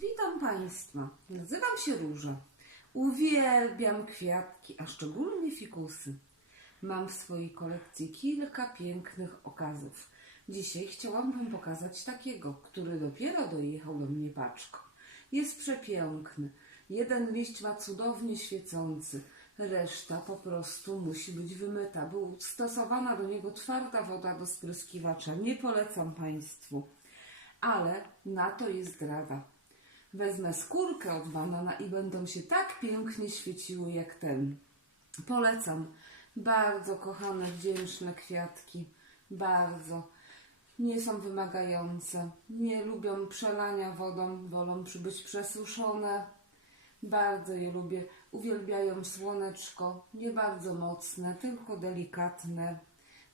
Witam Państwa. Nazywam się Róża. Uwielbiam kwiatki, a szczególnie fikusy. Mam w swojej kolekcji kilka pięknych okazów. Dzisiaj chciałam Wam pokazać takiego, który dopiero dojechał do mnie paczką. Jest przepiękny. Jeden liść ma cudownie świecący, reszta po prostu musi być wymyta. Był stosowana do niego twarda woda do spryskiwacza. Nie polecam Państwu, ale na to jest rada. Wezmę skórkę od banana i będą się tak pięknie świeciły jak ten. Polecam. Bardzo kochane, wdzięczne kwiatki. Bardzo. Nie są wymagające. Nie lubią przelania wodą. Wolą być przesuszone. Bardzo je lubię. Uwielbiają słoneczko. Nie bardzo mocne, tylko delikatne.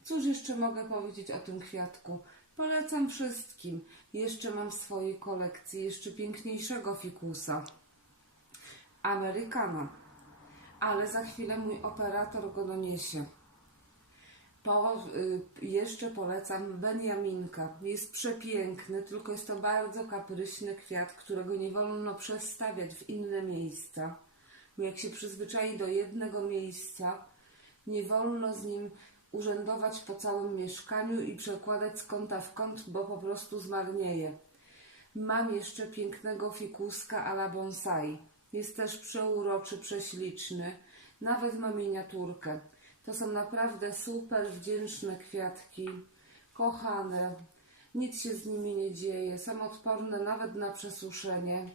Cóż jeszcze mogę powiedzieć o tym kwiatku? Polecam wszystkim. Jeszcze mam w swojej kolekcji jeszcze piękniejszego fikusa. Amerykana. Ale za chwilę mój operator go doniesie. Po, y, jeszcze polecam Beniaminka. Jest przepiękny, tylko jest to bardzo kapryśny kwiat, którego nie wolno przestawiać w inne miejsca. Jak się przyzwyczai do jednego miejsca, nie wolno z nim urzędować po całym mieszkaniu i przekładać z kąta w kąt, bo po prostu zmarnieje. Mam jeszcze pięknego fikuska a la bonsai. Jest też przeuroczy, prześliczny. Nawet ma miniaturkę. To są naprawdę super wdzięczne kwiatki. Kochane. Nic się z nimi nie dzieje. Są odporne nawet na przesuszenie.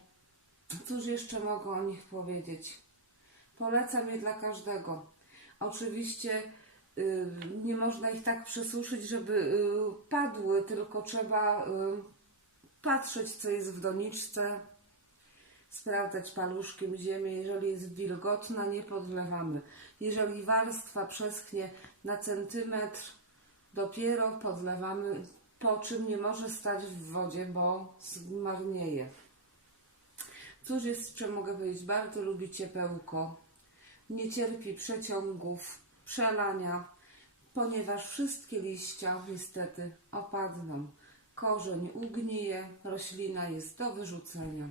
Cóż jeszcze mogę o nich powiedzieć? Polecam je dla każdego. Oczywiście nie można ich tak przesuszyć, żeby y, padły, tylko trzeba y, patrzeć, co jest w doniczce, sprawdzać paluszkiem ziemię. Jeżeli jest wilgotna, nie podlewamy. Jeżeli warstwa przeschnie na centymetr, dopiero podlewamy, po czym nie może stać w wodzie, bo zmarnieje. Cóż jeszcze mogę powiedzieć? Bardzo lubi ciepełko. Nie cierpi przeciągów, przelania, ponieważ wszystkie liścia niestety opadną. Korzeń ugnije, roślina jest do wyrzucenia.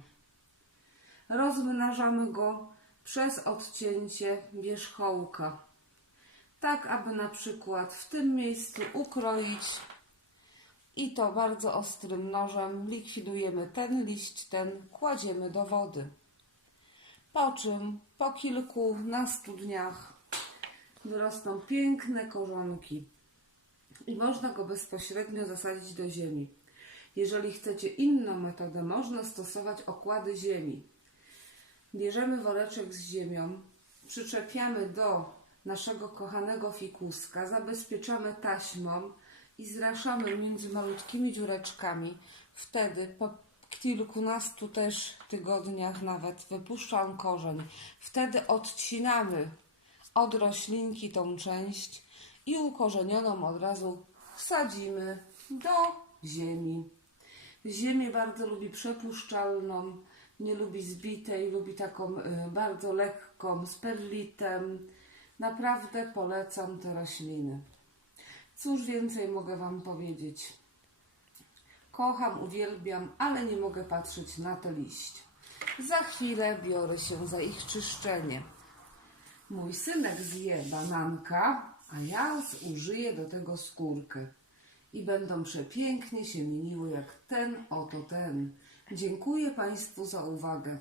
Rozmnażamy go przez odcięcie wierzchołka. Tak, aby na przykład w tym miejscu ukroić i to bardzo ostrym nożem likwidujemy ten liść, ten kładziemy do wody. Po czym po kilkunastu dniach wyrosną piękne korzonki i można go bezpośrednio zasadzić do ziemi. Jeżeli chcecie inną metodę, można stosować okłady ziemi. Bierzemy woreczek z ziemią, przyczepiamy do naszego kochanego fikuska, zabezpieczamy taśmą i zraszamy między malutkimi dziureczkami. Wtedy po kilkunastu też tygodniach nawet wypuszcza on korzeń. Wtedy odcinamy od roślinki tą część i ukorzenioną od razu wsadzimy do ziemi. Ziemię bardzo lubi przepuszczalną, nie lubi zbitej, lubi taką y, bardzo lekką, z perlitem. Naprawdę polecam te rośliny. Cóż więcej mogę Wam powiedzieć? Kocham, uwielbiam, ale nie mogę patrzeć na te liście. Za chwilę biorę się za ich czyszczenie. Mój synek zje bananka, a ja zużyję do tego skórkę. I będą przepięknie się mieniły jak ten oto ten. Dziękuję Państwu za uwagę.